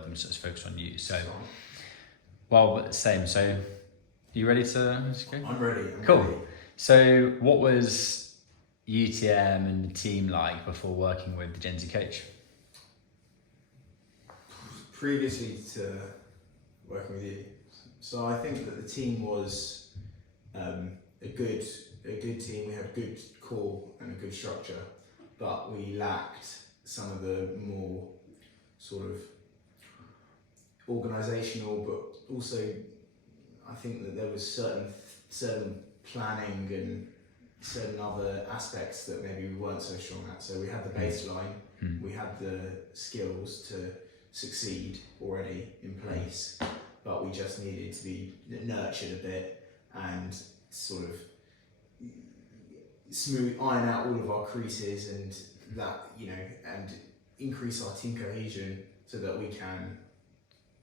avoid them, so it's focused on you. So, Fine. well, same. So, you ready to go? I'm ready. Cool. Ready. So, what was UTM and the team like before working with the Gen Z coach? Previously to working with you, so I think that the team was a good team. We had good core and a good structure, but we lacked some of the more sort of organisational, but also I think that there was certain planning and certain other aspects that maybe we weren't so strong at. So we had the baseline, we had the skills to succeed already in place, but we just needed to be nurtured a bit and sort of iron out all of our creases and that, and increase our team cohesion so that we can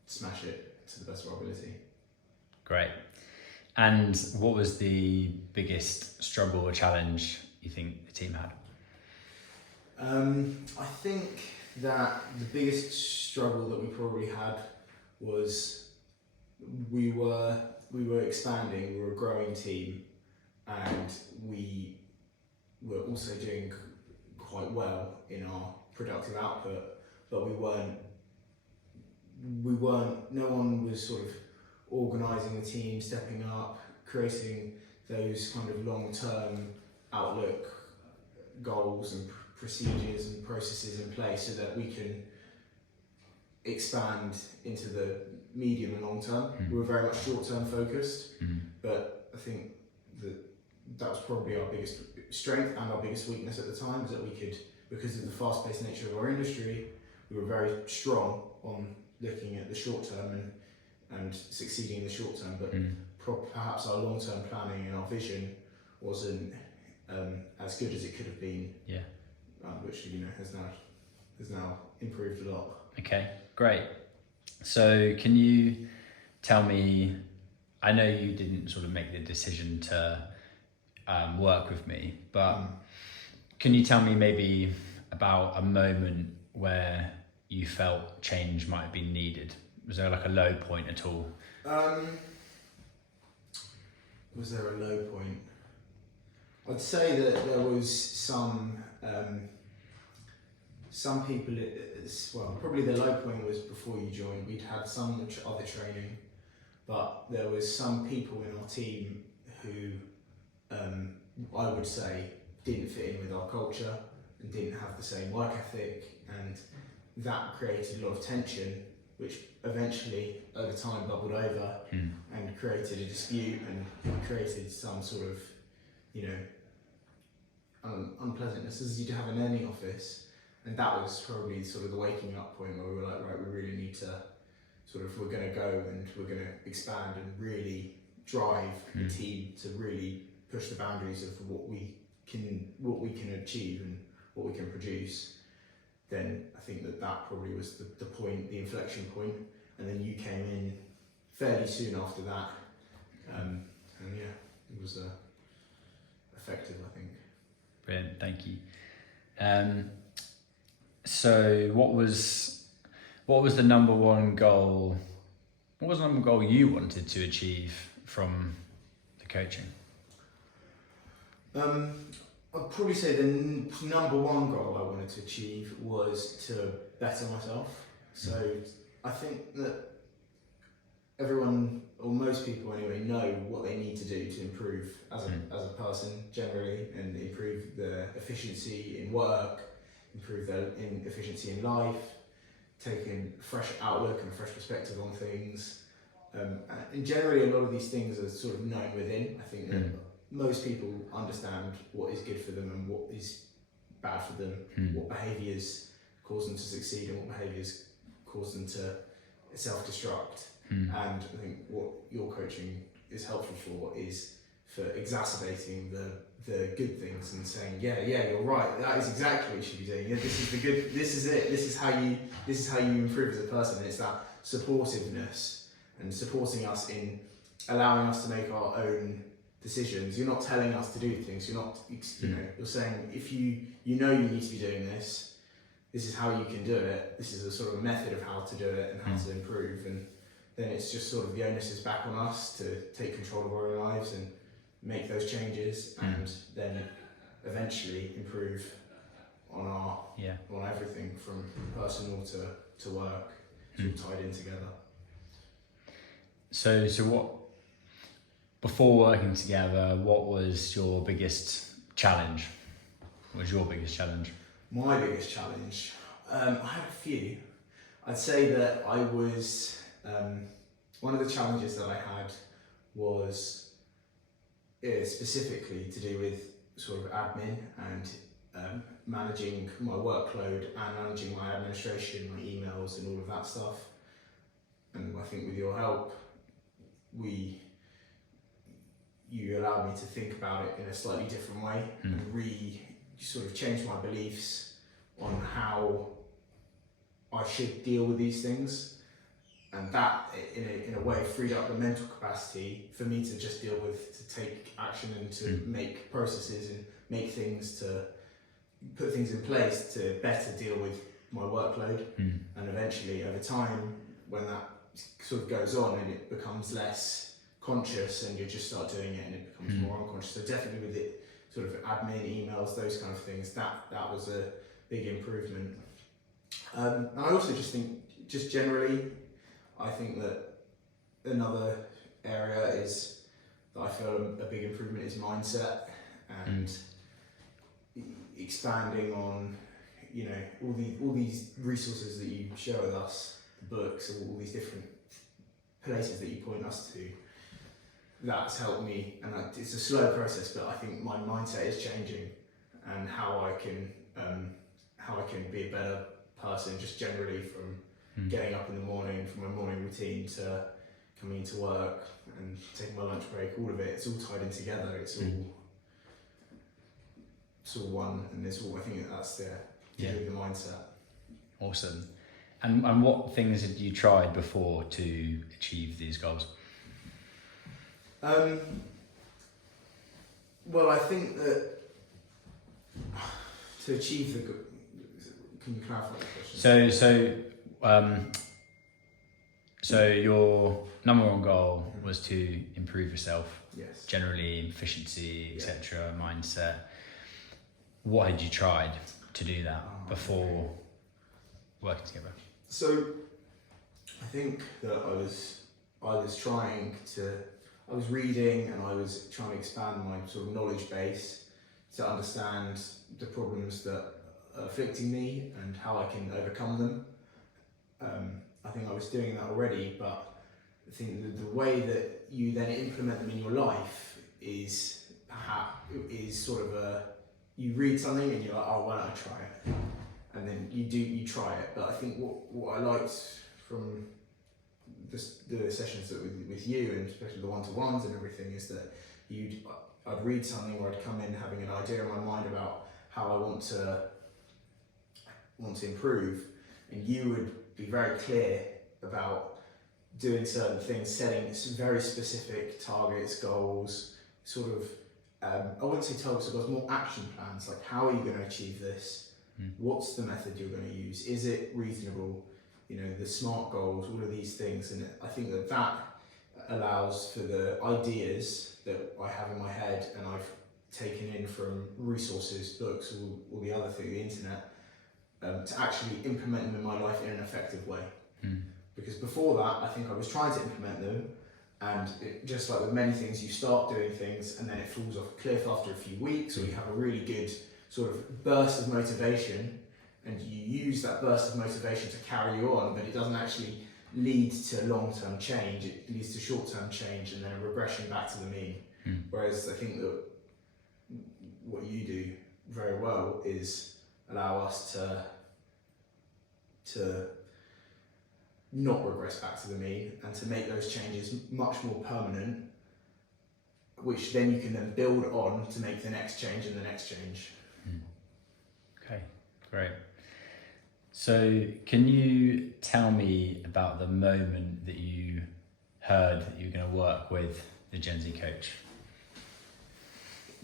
smash it to the best of our ability. Great. And what was the biggest struggle or challenge you think the team had? I think that the biggest struggle that we probably had was we were expanding, we were a growing team, and we were also doing quite well in our productive output, but no one was sort of organising the team, stepping up, creating those kind of long-term outlook goals and procedures and processes in place so that we can expand into the medium and long term. We were very much short-term focused, but I think that was probably our biggest strength and our biggest weakness at the time, is that we could, because of the fast-paced nature of our industry, we were very strong on looking at the short term and succeeding in the short term, but perhaps our long-term planning and our vision wasn't as good as it could have been. Yeah. Which has now improved a lot. Okay, great. So can you tell me, I know you didn't sort of make the decision to work with me, but can you tell me maybe about a moment where you felt change might have been needed? Was there like a low point at all? Was there a low point? I'd say that there was some people, well, probably the low point was before you joined. We'd had some other training, but there was some people in our team who I would say didn't fit in with our culture and didn't have the same work ethic, and that created a lot of tension, which eventually over time bubbled over and created a dispute and created some sort of unpleasantness as you'd have in any office. And that was probably sort of the waking up point where we were like, right, we really need to we're going to go and we're going to expand and really drive the team to really push the boundaries of what we can achieve and what we can produce. Then I think that probably was the point, the inflection point, and then you came in fairly soon after that, and yeah, it was effective, I think. Brilliant, thank you. So what was the number one goal? What was the number goal you wanted to achieve from the coaching? I'd probably say the number one goal I wanted to achieve was to better myself. So I think that everyone, or most people anyway, know what they need to do to improve as a person generally, and improve their efficiency in work, improve their efficiency in life, taking a fresh outlook and a fresh perspective on things. And generally a lot of these things are sort of known within. I think that most people understand what is good for them and what is bad for them, what behaviours cause them to succeed and what behaviours cause them to self-destruct. And I think what your coaching is helpful for is for exacerbating the good things and saying, yeah, you're right, that is exactly what you should be doing. Yeah, this is the good, this is it, this is how you improve as a person. It's that supportiveness and supporting us in allowing us to make our own decisions. You're not telling us to do things. You're not, you're saying, if you know you need to be doing this, this is how you can do it. This is a sort of method of how to do it and how to improve. And then it's just sort of the onus is back on us to take control of our own lives and make those changes, and then eventually improve on on everything from personal to work. It's all tied in together. So what, before working together, what was your biggest challenge? What was your biggest challenge? My biggest challenge? I had a few. I'd say that I was, one of the challenges that I had was specifically to do with sort of admin and managing my workload and managing my administration, my emails and all of that stuff. And I think with your help, you allowed me to think about it in a slightly different way and sort of change my beliefs on how I should deal with these things. And that, in a way, freed up the mental capacity for me to just deal with, to take action and to make processes and make things, to put things in place to better deal with my workload. And eventually, over time, when that sort of goes on and it becomes less conscious and you just start doing it and it becomes more unconscious. So definitely with it, sort of admin, emails, those kind of things, that was a big improvement. And I also just think, just generally, I think that another area is that I feel a big improvement is mindset and expanding on, you know, all these resources that you share with us, the books, all these different places that you point us to. That's helped me, and it's a slow process, but I think my mindset is changing, and how I can be a better person, just generally from getting up in the morning, from my morning routine to coming into work and taking my lunch break. All of it, it's all tied in together. It's all one, and it's all. I think that's the mindset. Awesome. And what things had you tried before to achieve these goals? Well, I think that to achieve the good, can you clarify the question? So your number one goal was to improve yourself. Yes. Generally, efficiency, etc., mindset. What had you tried to do that before working together? So I think that I was reading and I was trying to expand my sort of knowledge base to understand the problems that are afflicting me and how I can overcome them. I think I was doing that already, but I think that the way that you then implement them in your life is sort of you read something and you're like, oh, why don't I try it? And then you try it. But I think what I liked from the sessions that with you, and especially the one-to-ones and everything, is that I'd read something, or I'd come in having an idea in my mind about how I want to improve, and you would be very clear about doing certain things, setting very specific targets, goals, sort of I wouldn't say targets, but more action plans, like how are you going to achieve this? What's the method you're going to use? Is it reasonable? You know, the SMART goals, all of these things. And I think that allows for the ideas that I have in my head and I've taken in from resources, books, all the other things, the internet, to actually implement them in my life in an effective way. Because before that, I think I was trying to implement them, and just like with many things, you start doing things and then it falls off a cliff after a few weeks, or you have a really good sort of burst of motivation, and you use that burst of motivation to carry you on, but it doesn't actually lead to long-term change. It leads to short-term change and then a regression back to the mean. Whereas I think that what you do very well is allow us to not regress back to the mean and to make those changes much more permanent, which then you can then build on to make the next change and the next change. Okay, great. So can you tell me about the moment that you heard that you were going to work with the Gen Z coach?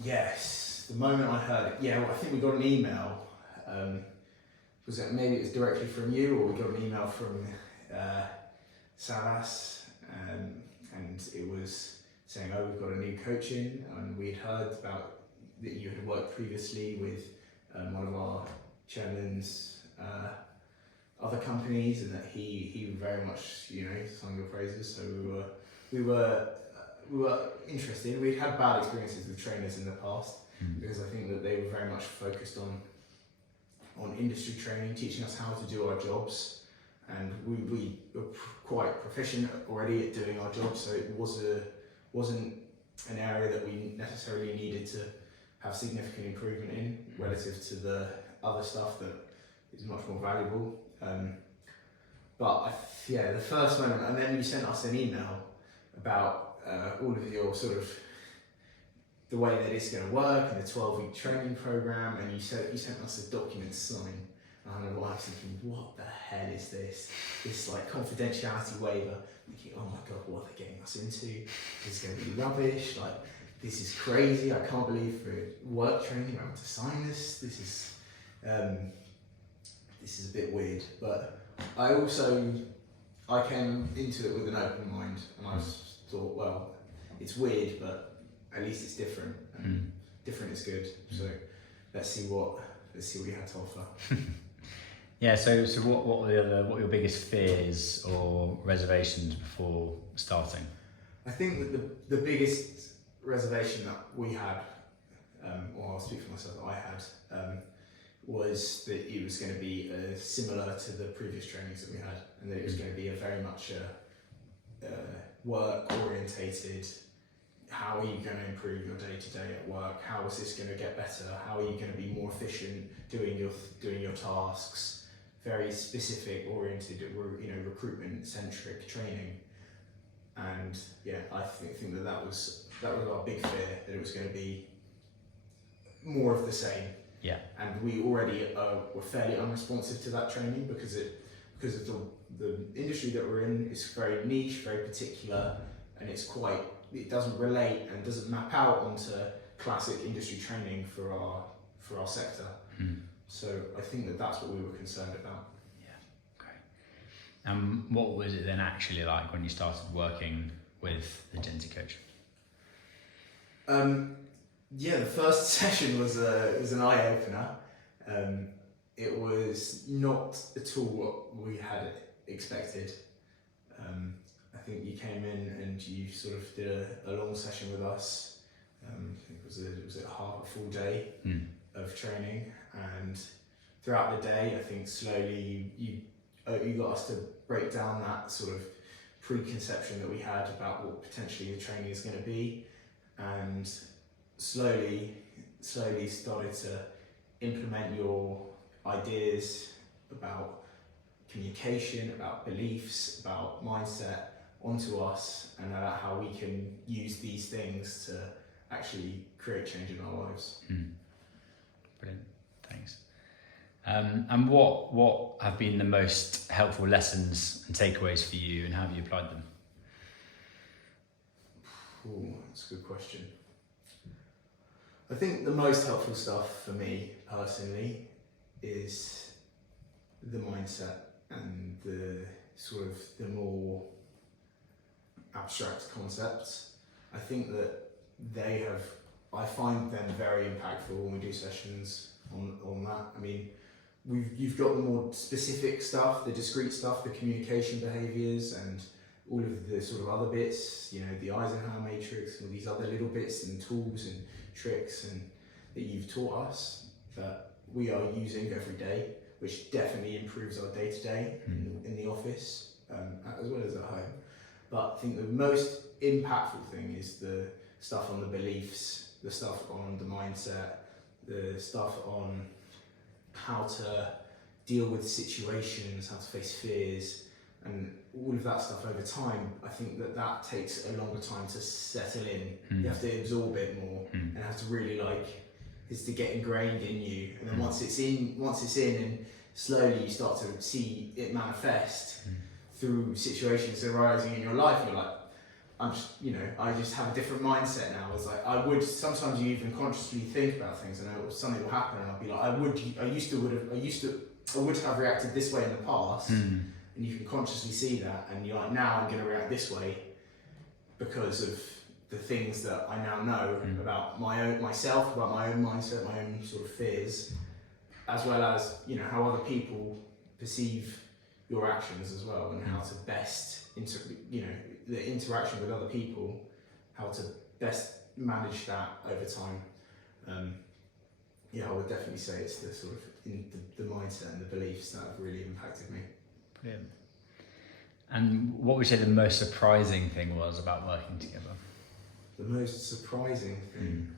Yes, the moment I heard it. Yeah, well, I think we got an email was it maybe it was directly from you, or we got an email from Salas, and it was saying, oh, we've got a new coach in, and we'd heard about that you had worked previously with one of our chairman's other companies, and that he very much, you know, sung your praises. So we were interested. We'd had bad experiences with trainers in the past, because I think that they were very much focused on industry training, teaching us how to do our jobs, and we were quite proficient already at doing our jobs, so it wasn't an area that we necessarily needed to have significant improvement in relative to the other stuff that is much more valuable. But the first moment, and then you sent us an email about all of your sort of the way that it's going to work and the 12-week training program, and you sent us a document to sign. And I was thinking, what the hell is this? This like confidentiality waiver. Thinking, oh my god, what are they getting us into? This is going to be rubbish. Like, this is crazy. I can't believe for work training I have to sign this. This is a bit weird. But I came into it with an open mind, and I thought, well, it's weird, but at least it's different. And different is good. So let's see what you had to offer. Yeah. So what were what were your biggest fears or reservations before starting? I think that the biggest reservation that we had, or I'll speak for myself, that I had, was that it was going to be similar to the previous trainings that we had, and that it was going to be a very much work orientated. How are you going to improve your day to day at work? How is this going to get better? How are you going to be more efficient doing your tasks? Very specific, oriented, recruitment centric training. And yeah, I think that was our big fear, that it was going to be more of the same. Yeah. And we already were fairly unresponsive to that training because of the industry that we're in is very niche, very particular, and it doesn't relate and doesn't map out onto classic industry training for our sector. So I think that's what we were concerned about. Yeah, great. What was it then actually like when you started working with the Gen Z coach? The first session was an eye opener. It was not at all what we had expected. I think you came in and you sort of did a long session with us. I think it was a full day of training, and throughout the day, I think slowly you got us to break down that sort of preconception that we had about what potentially the training is going to be, and slowly started to implement your ideas about communication, about beliefs, about mindset onto us, and about how we can use these things to actually create change in our lives. Brilliant, thanks. And what have been the most helpful lessons and takeaways for you, and how have you applied them? That's a good question. I think the most helpful stuff for me personally is the mindset and the sort of the more abstract concepts. I think that I find them very impactful when we do sessions on that. I mean, you've got the more specific stuff, the discrete stuff, the communication behaviours, and all of the sort of other bits, the Eisenhower matrix, and all these other little bits and tools and tricks and that you've taught us that we are using every day, which definitely improves our day-to-day in the office, as well as at home. But I think the most impactful thing is the stuff on the beliefs, the stuff on the mindset, the stuff on how to deal with situations, how to face fears, and all of that stuff over time. I think that takes a longer time to settle in. You have to absorb it more, and have to really it's to get ingrained in you. And then once it's in, and slowly you start to see it manifest through situations arising in your life. You're like, I just have a different mindset now. It's like sometimes you even consciously think about things, and something will happen, and I'll be like, I used to would have reacted this way in the past, and you can consciously see that, and you're like, now I'm going to react this way because of the things that I now know about myself, about my own mindset, my own sort of fears, as well as, you know, how other people perceive your actions as well, and how to best the interaction with other people, how to best manage that over time. Yeah, I would definitely say it's the sort of the mindset and the beliefs that have really impacted me. Brilliant. And what would you say the most surprising thing was about working together? The most surprising thing?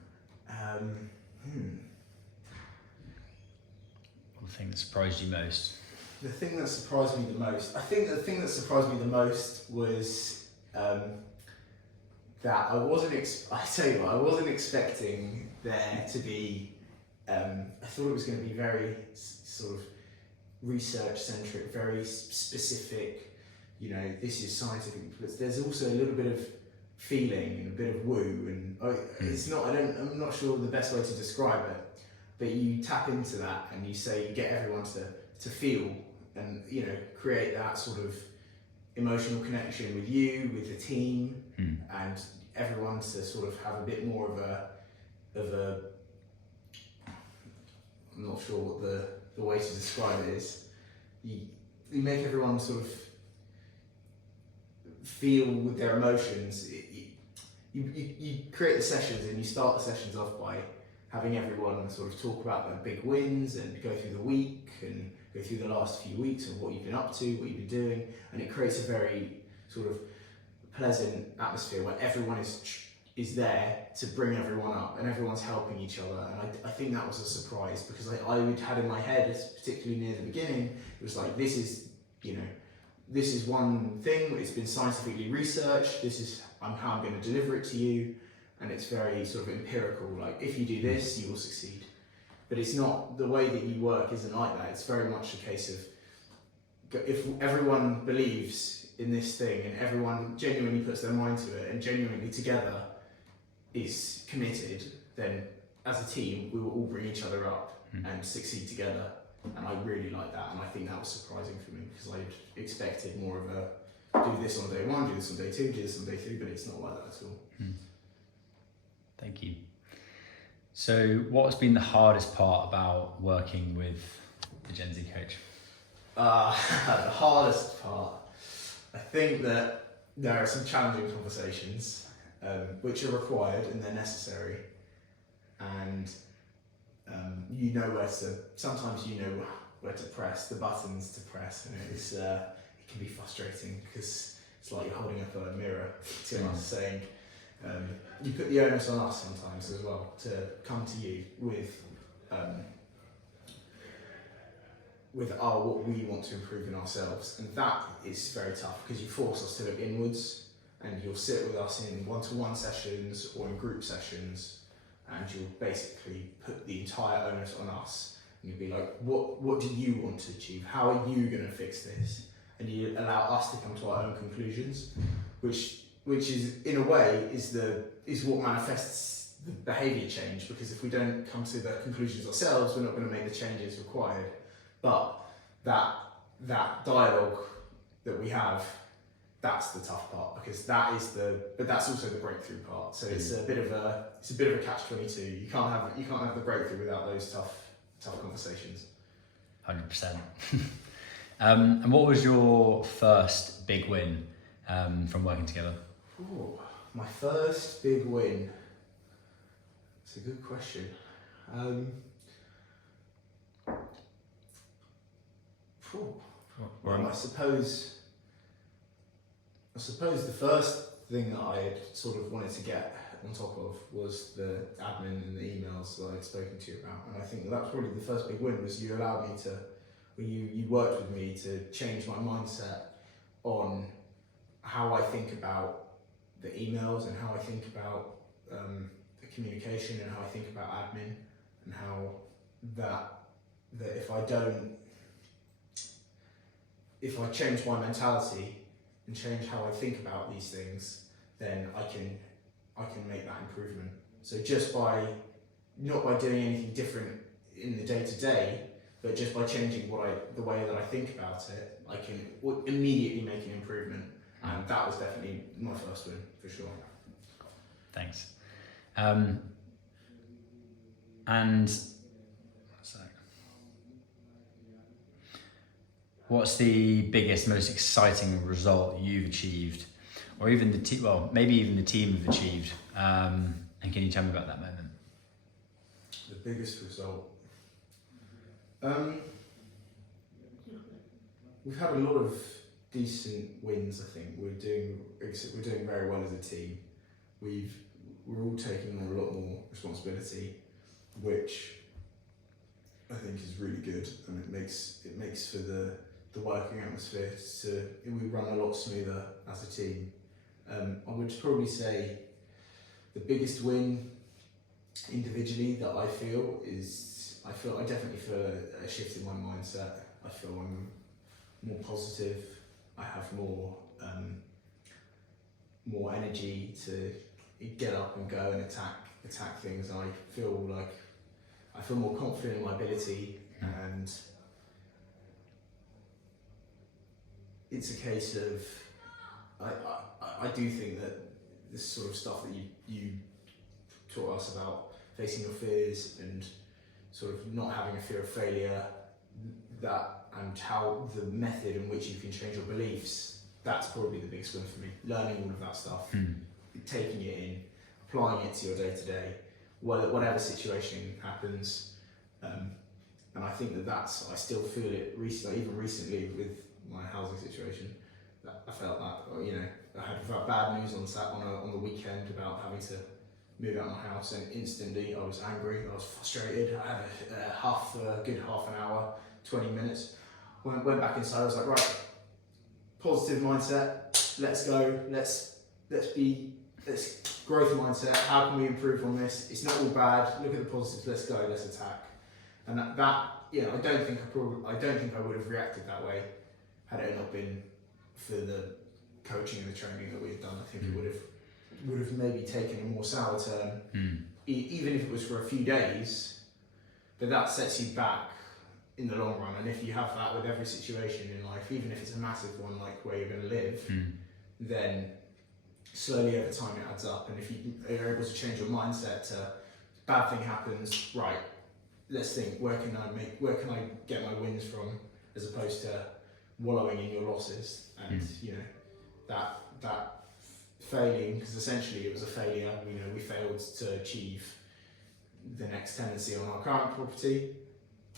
What thing that surprised you most? The thing that surprised me the most, I think the thing that surprised me the most was that I wasn't expecting there to be, I thought it was going to be very sort of research centric, very specific, you know, this is scientific, but there's also a little bit of feeling and a bit of woo, and I'm not sure the best way to describe it, but you tap into that and you get everyone to feel and, you know, create that sort of emotional connection with you, with the team, and everyone to sort of have a bit more of a I'm not sure what the way to describe it is. You make everyone sort of feel with their emotions. You create the sessions, and you start the sessions off by having everyone sort of talk about their big wins and go through the week and go through the last few weeks of what you've been up to, what you've been doing, and it creates a very sort of pleasant atmosphere where everyone is there to bring everyone up and everyone's helping each other. And I think that was a surprise, because I had in my head, particularly near the beginning, it was like, this is one thing, it's been scientifically researched, this is how I'm going to deliver it to you, and it's very sort of empirical, like, if you do this, you will succeed. But it's not, the way that you work isn't like that. It's very much a case of, if everyone believes in this thing and everyone genuinely puts their mind to it and genuinely together is committed, then as a team we will all bring each other up and succeed together. And I really like that, and I think that was surprising for me, because I expected more of a do this on day one, do this on day two, do this on day three, but it's not like that at all. Thank you. So what has been the hardest part about working with the Gen Z coach? The hardest part, I think that there are some challenging conversations which are required and they're necessary, and you know sometimes you know where to press, the buttons to press, and it can be frustrating, because it's like you're holding up a mirror to us saying, you put the onus on us sometimes as well to come to you with what we want to improve in ourselves, and that is very tough, because you force us to look inwards, and you'll sit with us in one-to-one sessions or in group sessions, and you'll basically put the entire onus on us, and you'll be like, what do you want to achieve? How are you going to fix this? And you allow us to come to our own conclusions, which is, in a way, is what manifests the behaviour change, because if we don't come to the conclusions ourselves, we're not going to make the changes required. But that dialogue that we have, that's the tough part, because but that's also the breakthrough part. So it's a bit of a catch-22. You can't have the breakthrough without those tough conversations. 100%. And what was your first big win from working together? Ooh, my first big win. It's a good question. Well, I suppose the first thing that I had sort of wanted to get on top of was the admin and the emails that I'd spoken to you about, and I think that's probably the first big win, was you allowed me to, you worked with me to change my mindset on how I think about the emails and how I think about the communication and how I think about admin, and how that if I change my mentality and change how I think about these things, then I can make that improvement. So just not by doing anything different in the day to day, But just by changing the way that I think about it, I can immediately make an improvement. And that was definitely my first win, for sure. Thanks. And what's the biggest, most exciting result you've achieved, or even the team? Well, maybe even the team have achieved. And can you tell me about that moment? The biggest result. We've had a lot of decent wins. I think we're doing very well as a team. We're all taking on a lot more responsibility, which I think is really good, and it makes for the working atmosphere we run a lot smoother as a team. I would probably say the biggest win individually that I definitely feel a shift in my mindset. I feel I'm more positive. I have more energy to get up and go and attack things. I feel more confident in my ability, and it's a case of I do think that this sort of stuff that you taught us about facing your fears and sort of not having a fear of failure, and how the method in which you can change your beliefs, that's probably the biggest win for me. Learning all of that stuff, taking it in, applying it to your day-to-day, whatever situation happens. And I think that's, I still feel it even recently with my housing situation, that I felt that, I had bad news on the weekend about having to move out of my house, and instantly I was angry, I was frustrated. I had a good half an hour, 20 minutes. Went back inside, I was like, right, positive mindset, let's go, let's growth mindset, how can we improve on this? It's not all bad, look at the positives, let's go, let's attack. And I don't think I would have reacted that way had it not been for the coaching and the training that we had done. I think it would have maybe taken a more sour turn, even if it was for a few days, but that sets you back in the long run. And if you have that with every situation in life, even if it's a massive one like where you're going to live, then slowly over time it adds up. And if you're able to change your mindset to bad thing happens, right, let's think, where can I get my wins from, as opposed to wallowing in your losses. And that failing, because essentially it was a failure. We failed to achieve the next tenancy on our current property.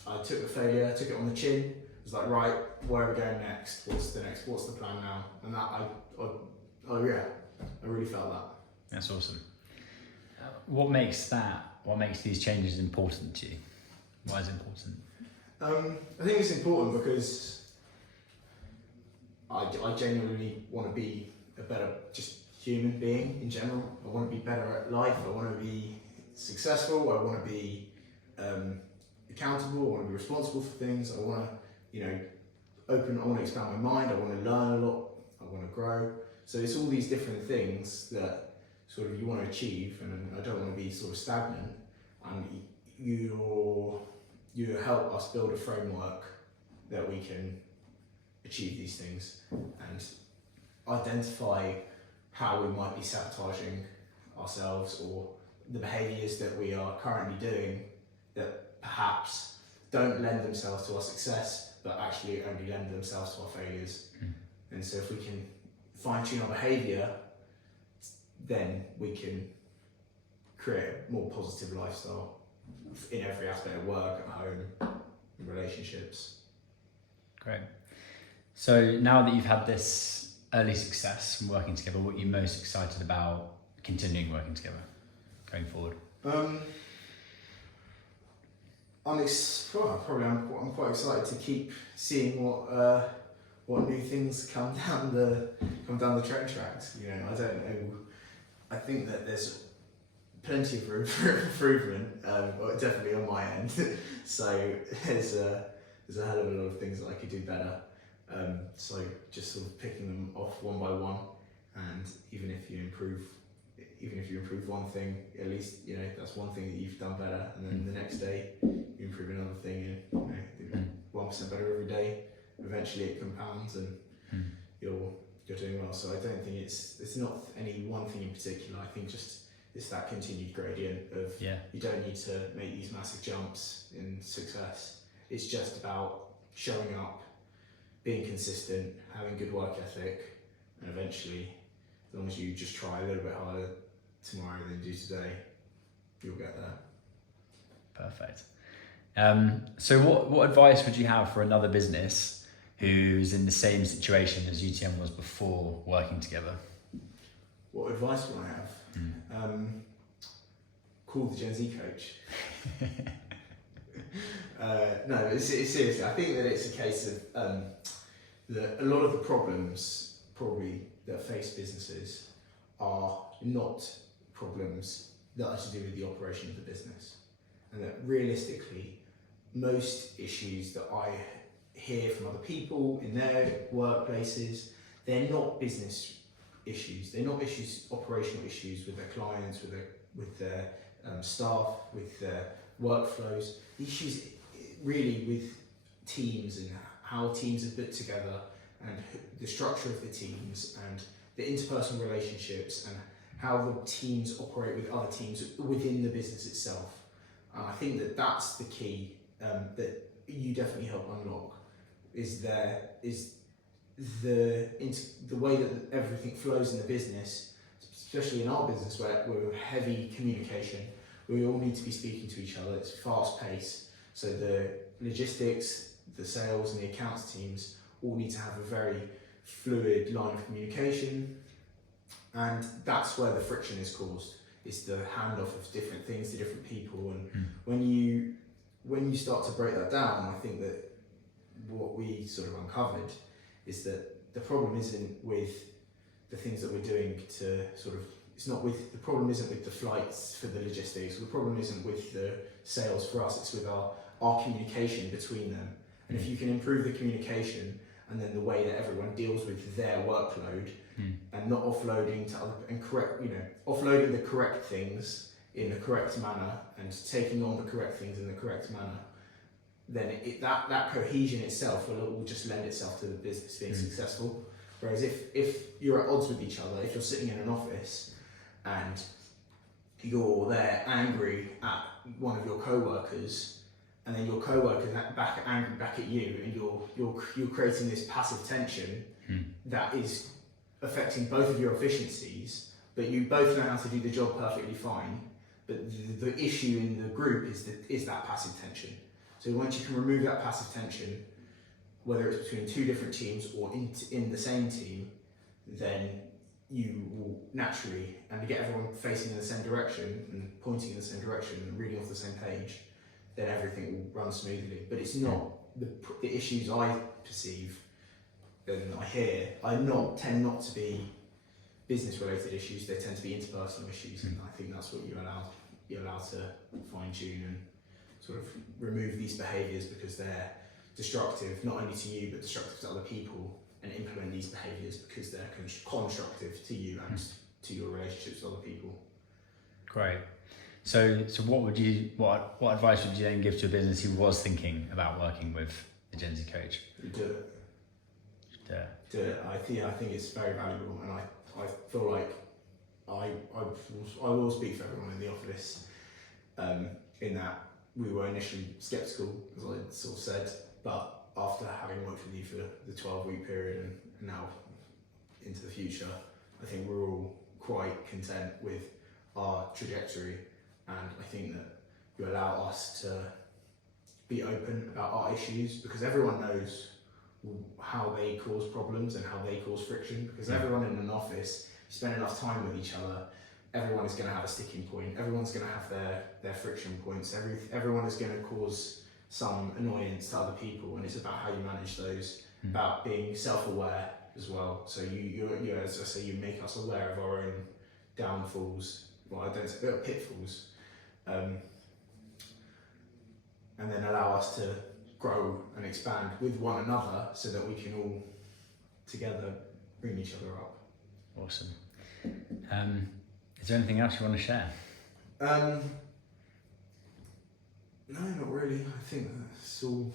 I took the failure, took it on the chin. Was like, right, where are we going next? What's the plan now? And that I really felt that. That's awesome. What makes these changes important to you? Why is it important? I think it's important because I genuinely want to be a better just human being in general. I want to be better at life. I want to be successful. I want to be accountable. I want to be responsible for things. I want to, I want to expand my mind. I want to learn a lot. I want to grow. So it's all these different things that sort of you want to achieve, and I don't want to be sort of stagnant. And you help us build a framework that we can achieve these things and identify how we might be sabotaging ourselves, or the behaviours that we are currently doing that perhaps don't lend themselves to our success, but actually only lend themselves to our failures. And so if we can fine-tune our behaviour, then we can create a more positive lifestyle in every aspect of work, at home, relationships. Great. So now that you've had this early success from working together, what are you most excited about continuing working together going forward? I'm quite excited to keep seeing what new things come down the train tracks. I don't know. I think that there's plenty of room for improvement, definitely on my end. So there's a hell of a lot of things that I could do better. So just sort of picking them off one by one, and even if you improve one thing, at least that's one thing that you've done better, and then the next day you improve another thing, and 1% better every day, eventually it compounds and you're doing well. So I don't think it's not any one thing in particular. I think just it's that continued gradient of you don't need to make these massive jumps in success. It's just about showing up, being consistent, having good work ethic, and eventually, as long as you just try a little bit harder tomorrow than you do today, you'll get there. Perfect. So what advice would you have for another business who's in the same situation as UTM was before working together? What advice would I have? Call the Gen Z coach. No, it's seriously, I think that it's a case of that a lot of the problems probably that face businesses are not problems that are to do with the operation of the business. And that realistically, most issues that I hear from other people in their workplaces, they're not business issues. They're not operational issues with their clients, with their staff, with their workflows. The issues really with teams and how teams are put together and the structure of the teams and the interpersonal relationships and how the teams operate with other teams within the business itself. I think that that's the key that you definitely help unlock is the way that everything flows in the business, especially in our business where we're heavy communication. We all need to be speaking to each other. It's fast paced. So the logistics, the sales and the accounts teams all need to have a very fluid line of communication. And that's where the friction is caused. It's the handoff of different things to different people. And when you start to break that down, I think that what we sort of uncovered is that the problem isn't with the things that we're doing to sort of, the problem isn't with the flights for the logistics, the problem isn't with the sales for us, it's with our communication between them. And if you can improve the communication and then the way that everyone deals with their workload and not offloading to other, and offloading the correct things in the correct manner and taking on the correct things in the correct manner, then that cohesion itself will just lend itself to the business being successful. Whereas if you're at odds with each other, if you're sitting in an office and you're there angry at one of your co-workers, and then your co-worker's angry back at you, and you're creating this passive tension that is affecting both of your efficiencies, but you both know how to do the job perfectly fine. But the issue in the group is that passive tension. So once you can remove that passive tension, whether it's between two different teams or in the same team, then you will naturally, and to get everyone facing in the same direction and pointing in the same direction and reading off the same page, then everything will run smoothly. But it's not the issues I perceive and I hear tend not to be business related issues. They tend to be interpersonal issues, and I think that's what you're allowed to fine tune and sort of remove these behaviours because they're destructive not only to you but destructive to other people, and implement these behaviours because they're constructive to you and to your relationships with other people. Great. So what advice would you then give to a business who was thinking about working with a Gen Z coach? Do it. Do it. I think it's very valuable, and I feel like I will speak for everyone in the office in that we were initially sceptical, as I sort of said, but after having worked with you for the 12-week period and now into the future, I think we're all quite content with our trajectory, and I think that you allow us to be open about our issues because everyone knows how they cause problems and how they cause friction, because everyone in an office, you spend enough time with each other, everyone is going to have a sticking point, everyone's going to have their friction points, everyone is going to cause some annoyance to other people, and it's about how you manage those, about being self-aware as well. So you as I say, you make us aware of our own downfalls, well I don't say pitfalls, and then allow us to grow and expand with one another so that we can all together bring each other up. Awesome. Is there anything else you want to share? No, not really. I think that's all